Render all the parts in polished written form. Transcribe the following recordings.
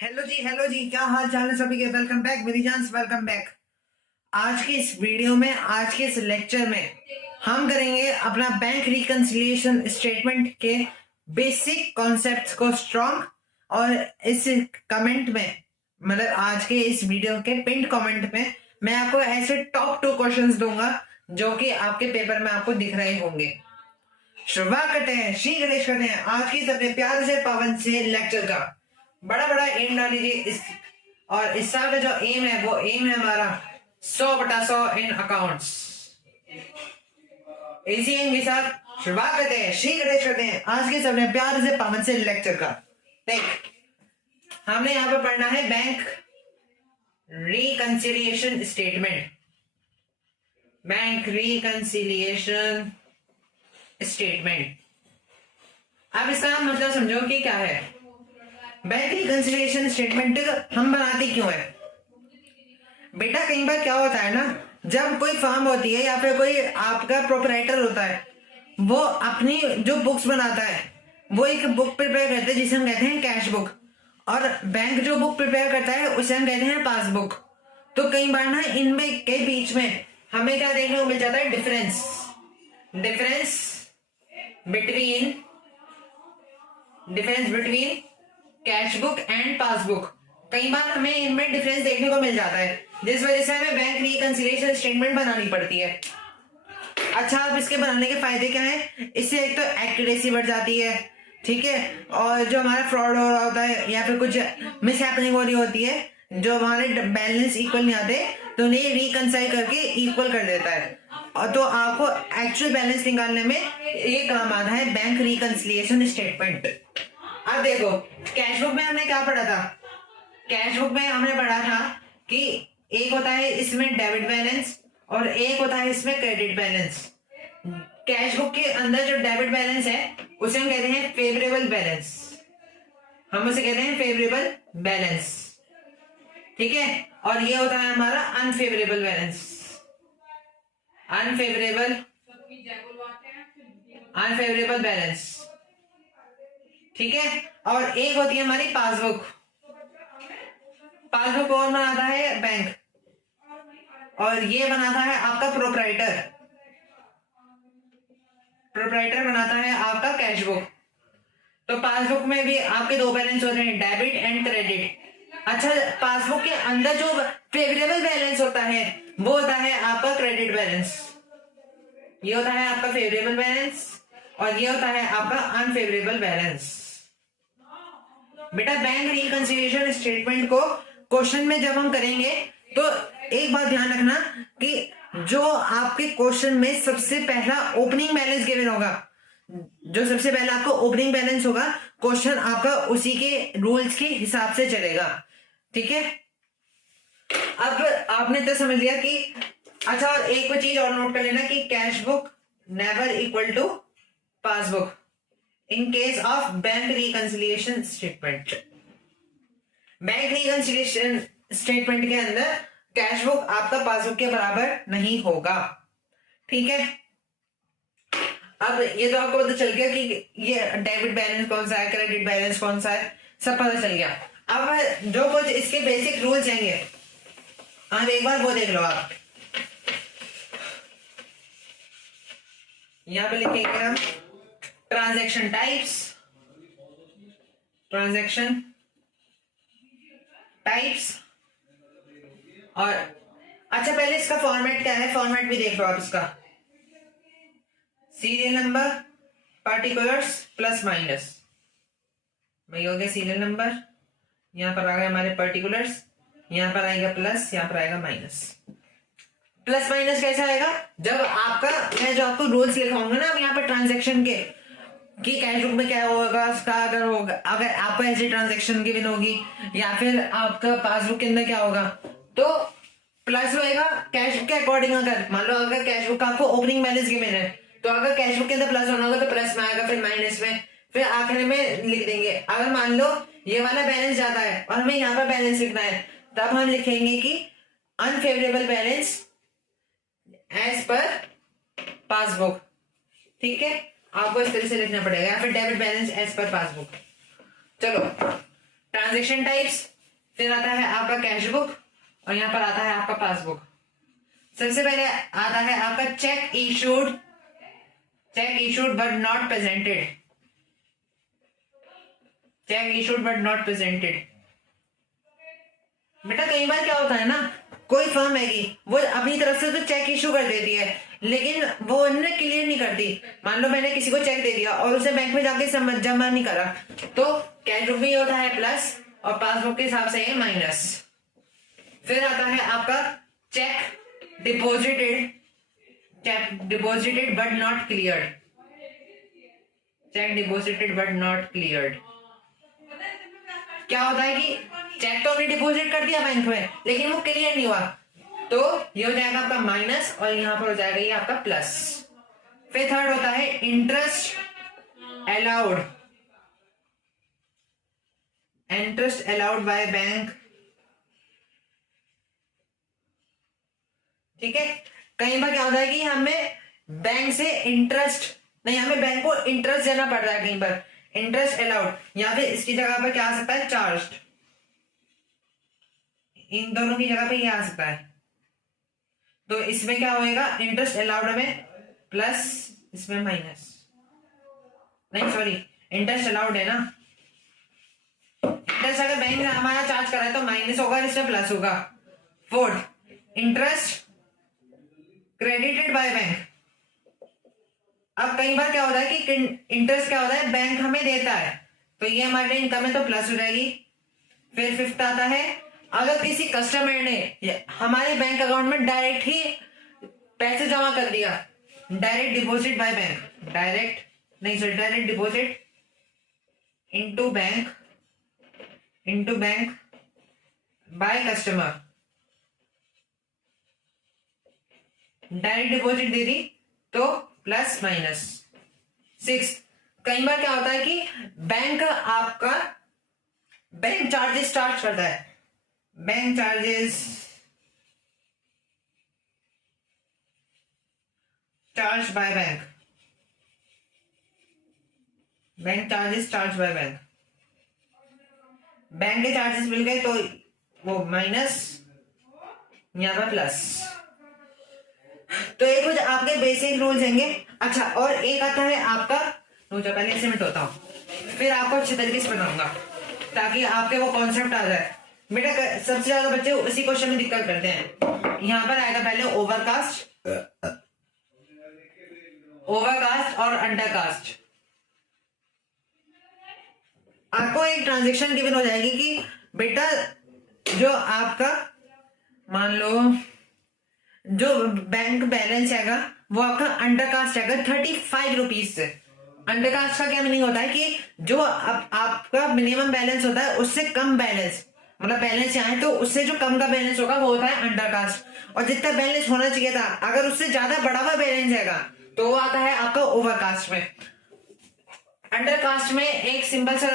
Hello जी, क्या हाल चाल है सभी के। वेलकम बैक मेरी जान्स, वेलकम बैक। आज के इस वीडियो में, आज के इस लेक्चर में हम करेंगे अपना बैंक रिकंसिलिएशन स्टेटमेंट के बेसिक कॉन्सेप्ट्स को स्ट्रॉन्ग। और इस कमेंट में, मतलब आज के इस वीडियो के पिन कमेंट में मैं आपको ऐसे टॉप 2 क्वेश्चंस दूंगा जो कि आपके पेपर में आपको दिख रहे होंगे। शुरुआत करते हैं, श्री गणेश करते हैं आज की सबसे प्यार से पवन से लेक्चर का। बड़ा एम डाल लीजिए इस, और इस साल का जो एम है वो एम है हमारा 100/100 इन अकाउंट्स। इसी एम के साथ शुरुआत करते हैं, श्री गणेश करते हैं आज के सबसे प्यार से पवन से लेक्चर का। देख, हमने यहाँ पे पढ़ना है bank reconciliation statement. Bank reconciliation statement, अब इसका मतलब समझो कि क्या है। बैंक रिकंसिलिएशन स्टेटमेंट हम बनाते क्यों है बेटा? कई बार क्या होता है ना, जब कोई फर्म होती है या फिर कोई आपका प्रोपराइटर होता है, वो अपनी जो बुक्स बनाता है वो एक बुक प्रिपेयर करते हैं जिसे हम कहते हैं कैश बुक, और बैंक जो बुक प्रिपेयर करता है उसे हम कहते हैं पासबुक। तो कई बार ना इनमें के बीच में हमें क्या देखने को मिल जाता है, difference between cash book and passbook. कई बार हमें इनमें डिफरेंस देखने को मिल जाता है, जिस वजह से हमें बैंक रिकंसिलिएशन स्टेटमेंट बनानी पड़ती है। अच्छा, अब इसके बनाने के फायदे क्या है? इससे एक तो एक्यूरेसी बढ़ जाती है, ठीक है, और जो हमारा फ्रॉड हो रहा होता है या फिर कुछ मिस हैपनिंग हो रही होती है, जो हमारे बैलेंस इक्वल नहीं आते, तो उन्हें रिकंसाइल करके इक्वल कर देता है, और तो आपको एक्चुअल बैलेंस निकालने में ये काम आता है बैंक रिकंसिलिएशन स्टेटमेंट। अब देखो, कैश बुक में हमने क्या पढ़ा था? कैश बुक में हमने पढ़ा था कि एक होता है इसमें डेबिट बैलेंस और एक होता है इसमें क्रेडिट बैलेंस। कैश बुक के अंदर जो डेबिट बैलेंस है उसे हम कहते हैं फेवरेबल बैलेंस, हम उसे कहते हैं फेवरेबल बैलेंस, ठीक है। और ये होता है हमारा अनफेवरेबल बैलेंस, अनफेवरेबल बैलेंस, ठीक है। और एक होती है हमारी पासबुक। पासबुक कौन बनाता है? बैंक, और ये बनाता है आपका प्रोपराइटर बनाता है आपका कैश बुक। तो पासबुक में भी आपके 2 बैलेंस होते हैं, डेबिट एंड क्रेडिट। अच्छा, पासबुक के अंदर जो फेवरेबल बैलेंस होता है वो होता है आपका क्रेडिट बैलेंस। ये होता है आपका फेवरेबल बैलेंस और ये होता है आपका अनफेवरेबल बैलेंस। बेटा, बैंक रिकंसिलिएशन स्टेटमेंट को क्वेश्चन में जब हम करेंगे तो एक बात ध्यान रखना कि जो आपके क्वेश्चन में सबसे पहला ओपनिंग बैलेंस गिवन होगा, जो सबसे पहला आपको ओपनिंग बैलेंस होगा, क्वेश्चन आपका उसी के रूल्स के हिसाब से चलेगा, ठीक है। अब आपने तो समझ लिया कि अच्छा, और एक चीज और नोट कर लेना कि cash book never equal to passbook in case of bank reconciliation statement. Bank reconciliation statement के अंदर कैश बुक आपका पासबुक के बराबर नहीं होगा, ठीक है। अब ये तो आपको पता चल गया कि ये डेबिट बैलेंस कौन सा है, क्रेडिट बैलेंस कौन सा है, सब पता चल गया। अब जो कुछ इसके बेसिक रूल्स हैं, अब एक बार वो देख लो आप। यहां पे लिखेंगे हम ट्रांजैक्शन टाइप्स, और अच्छा पहले इसका फॉर्मेट क्या है, फॉर्मेट भी देख लो आप इसका। Serial number, particulars plus minus. वही हो गया सीरियल नंबर, यहां पर आ गए हमारे पर्टिकुलर्स, यहां पर आएगा प्लस, यहां पर आएगा माइनस। प्लस माइनस कैसे आएगा? जब आपका, मैं जो आपको रूल्स लिखाऊंगा ना अब यहाँ पर ट्रांजेक्शन के, कि कैश बुक में क्या होगा, उसका अगर होगा, अगर आपको ऐसी ट्रांजेक्शन गिवन होगी या फिर आपका पासबुक के अंदर क्या होगा, तो प्लस होएगा कैश बुक के अकॉर्डिंग। अगर मान लो अगर कैश बुक का आपको ओपनिंग बैलेंस गिवन है, तो अगर कैश बुक के अंदर प्लस होना होगा तो प्लस में आएगा, फिर माइनस में, फिर आखिर में लिख देंगे। अगर मान लो ये वाला बैलेंस जाता है और हमें यहाँ पर बैलेंस लिखना है, तब हम लिखेंगे कि unfavourable balance as per passbook, ठीक है। आपको इस तरह से लिखना पड़ेगा, या फिर debit balance as per passbook. चलो, ट्रांजैक्शन टाइप्स, फिर आता है आपका कैश बुक और यहाँ पर आता है आपका पासबुक। सबसे पहले आता है आपका check issued but not presented. Check issued but not presented. बेटा कई बार क्या होता है ना, कोई फर्म हैगी वो अपनी तरफ से तो चेक इशू कर देती है, लेकिन वो उन्होंने क्लियर नहीं करती। मान लो मैंने किसी को चेक दे दिया और उसे बैंक में जाके जमा नहीं करा, तो कैश बुक में होता है प्लस और पासबुक के हिसाब से ये माइनस। फिर आता है आपका check deposited but not cleared. Check deposited but not cleared. क्या होता है कि चेक तो हमने डिपॉजिट कर दिया बैंक में, लेकिन वो क्लियर नहीं हुआ, तो ये हो जाएगा आपका माइनस और यहां पर हो जाएगा ये आपका प्लस। फिर थर्ड होता है इंटरेस्ट अलाउड बाय बैंक। ठीक है, कई बार क्या होता है कि हमें बैंक से इंटरेस्ट नहीं, हमें बैंक को इंटरेस्ट देना पड़ रहा है कहीं पर, इंटरेस्ट अलाउड, या फिर इसकी जगह पर क्या आ सकता है चार्ज्ड। इन दोनों की जगह पे ये आ सकता है, तो इसमें क्या होएगा इंटरेस्ट अलाउड में प्लस, इसमें माइनस, नहीं सॉरी इंटरेस्ट अलाउड है ना, इंटरेस्ट अगर बैंक हमारा चार्ज करा है तो माइनस होगा, इसमें प्लस होगा। Fourth interest credited by bank. अब कई बार क्या होता है कि इंटरेस्ट क्या होता है बैंक हमें देता है, तो ये हमारे लिए इनकम है तो प्लस हो जाएगी। फिर फिफ्थ आता है अगर किसी कस्टमर ने हमारे बैंक अकाउंट में डायरेक्ट ही पैसे जमा कर दिया, direct deposit by bank, direct deposit into bank by customer, direct deposit दे दी तो प्लस माइनस। सिक्स, कई बार क्या होता है कि बैंक आपका बैंक चार्जेस चार्ज करता है, bank charges charge by bank, bank charges charge by bank, bank के चार्जेस मिल गए तो वो माइनस, यहां पर प्लस। तो ये कुछ आपके बेसिक रूल्स हैंगे। अच्छा, और एक आता है आपका, जो पहले इसे मिटाता हूं फिर आपको अच्छे तरीके से बनाऊंगा ताकि आपके वो कॉन्सेप्ट आ जाए। बेटा सबसे ज्यादा बच्चे उसी क्वेश्चन में दिक्कत करते हैं। यहां पर आएगा पहले ओवरकास्ट और अंडरकास्ट। आपको एक ट्रांजेक्शन गिवन हो जाएगी कि बेटा जो आपका मान लो जो बैंक बैलेंस हैगा वो आपका अंडरकास्ट हैगा 35 रुपीज से। अंडरकास्ट का क्या मीनिंग होता है कि जो आपका मिनिमम बैलेंस होता है उससे कम बैलेंस, मतलब बैलेंस यहाँ है तो उससे जो कम का बैलेंस होगा वो होता है अंडरकास्ट, और जितना बैलेंस होना चाहिए था अगर उससे ज्यादा बढ़ा हुआ बैलेंस हैगा तो वो आता है आपका ओवरकास्ट में। अंडरकास्ट में एक सिंपल सा,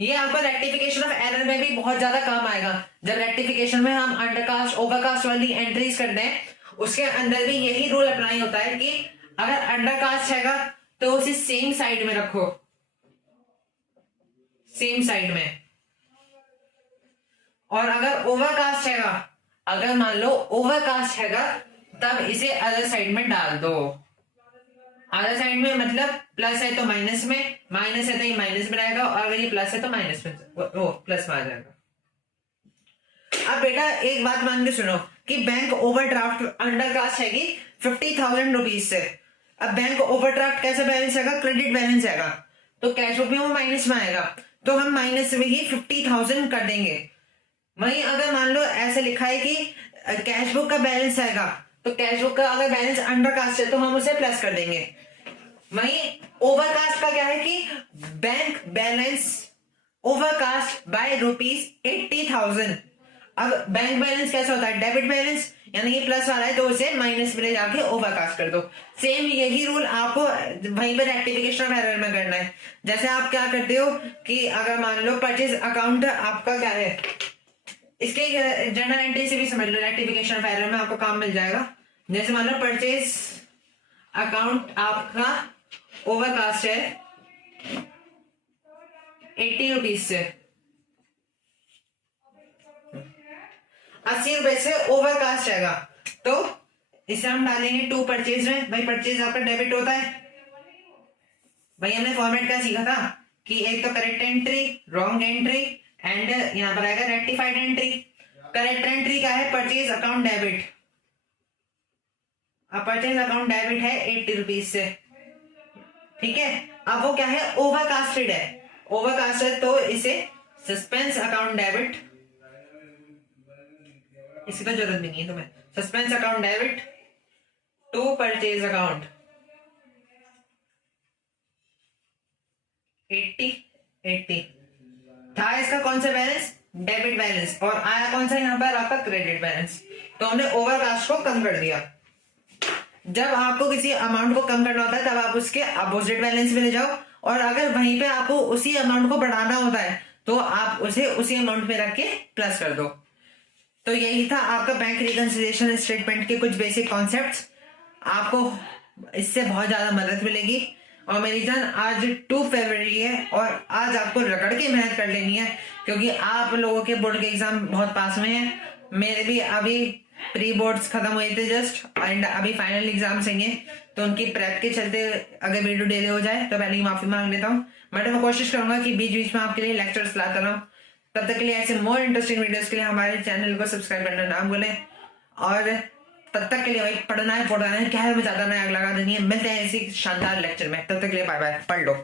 ये आपको रेक्टिफिकेशन ऑफ एरर में भी बहुत ज्यादा काम आएगा। जब रेक्टिफिकेशन में हम अंडरकास्ट ओवरकास्ट वाली एंट्रीज करते हैं उसके अंदर भी यही रूल अप्लाई होता है कि अगर अंडरकास्ट हैगा तो उसे सेम साइड में रखो, सेम साइड में, और अगर ओवरकास्ट हैगा, अगर मान लो ओवरकास्ट हैगा तब इसे अदर साइड में डाल दो। अदर साइड में मतलब प्लस है तो माइनस में, माइनस है तो ये माइनस में रहेगा, और अगर ये प्लस है तो माइनस में, वो प्लस में आ जाएगा। अब बेटा एक बात मान के सुनो कि बैंक ओवरड्राफ्ट अंडरकास्ट हैगी 50,000 रुपीज से। अब बैंक ओवरड्राफ्ट कैसा बैलेंस हैगा, क्रेडिट बैलेंस हैगा, तो कैश बुक में वो माइनस में आएगा, तो हम माइनस में ही 50,000 कर देंगे। वहीं अगर मान लो ऐसे लिखा है कि कैश बुक का बैलेंस आएगा, तो कैश बुक का अगर बैलेंस अंडरकास्ट है तो हम उसे प्लस कर देंगे। वहीं ओवरकास्ट का क्या है कि बैंक बैलेंस ओवरकास्ट बाय ₹80,000। अब बैंक बैलेंस कैसा होता है, डेबिट बैलेंस, यानी कि प्लस वाला है तो उसे माइनस में जाके ओवरकास्ट कर दो। सेम यही रूल आपको वहीं पर रेक्टिफिकेशन ऑफ एरर में करना है। जैसे आप क्या करते हो कि अगर मान लो परचेज अकाउंट आपका क्या है, इसके जनरल एंट्री से भी समझ लो, रेक्टिफिकेशन ऑफ एरर में आपको काम मिल जाएगा। जैसे मान लो परचेज अकाउंट आपका ओवरकास्ट है 80 रुपीज से, 80 रुपए से ओवरकास्ट आएगा। तो इसे हम डालेंगे टू परचेज में। भाई परचेज आपका डेबिट होता है। भाई हमने फॉर्मेट क्या सीखा था कि एक तो correct entry, wrong entry and यहाँ पर आएगा रेक्टिफाइड एंट्री। करेक्ट एंट्री क्या है, परचेज अकाउंट डेबिट। अब परचेज अकाउंट डेबिट है 80 रुपीज से, ठीक है। अब वो क्या है, ओवरकास्टेड है। ओवरकास्टेड तो इसे सस्पेंस अकाउंट डेबिट, इसकी तो जरूरत भी नहीं है तुम्हें। Suspense account debit to purchase account 80 था इसका कौन सा बैलेंस, डेबिट बैलेंस, और आया कौन सा यहाँ पर आपका क्रेडिट बैलेंस। तो हमने ओवरकास्ट को कम कर दिया। जब आपको किसी अमाउंट को कम करना होता है तब आप उसके अपोजिट बैलेंस में ले जाओ, और अगर वहीं पे आपको उसी अमाउंट को बढ़ाना होता है तो आप उसे उसी अमाउंट में रख के प्लस कर दो। तो यही था आपका बैंक रिकंसिलिएशन स्टेटमेंट के कुछ बेसिक कॉन्सेप्ट्स। आपको इससे बहुत ज्यादा मदद मिलेगी। और मेरी जान आज 2 फरवरी है और आज आपको रगड़ के मेहनत कर लेनी है, क्योंकि आप लोगों के बोर्ड के एग्जाम बहुत पास में है। मेरे भी अभी प्री बोर्ड्स खत्म हुए थे जस्ट, एंड अभी फाइनल एग्जाम्स हैं, तो उनकी प्रेप के चलते अगर वीडियो डिले हो जाए तो पहले ही माफी मांग लेता हूँ। बट मैं कोशिश करूंगा कि बीच बीच में आपके लिए लेक्चर्स लाता रहूं। तब तक के लिए ऐसे मोर इंटरेस्टिंग वीडियोस के लिए हमारे चैनल को सब्सक्राइब करना ना भूलें। और तब तक के लिए भाई पढ़ना है, क्या है, मैं ज्यादा नया लगा देनी है। मिलते हैं इसी शानदार लेक्चर में, तब तक के लिए बाय बाय, पढ़ लो।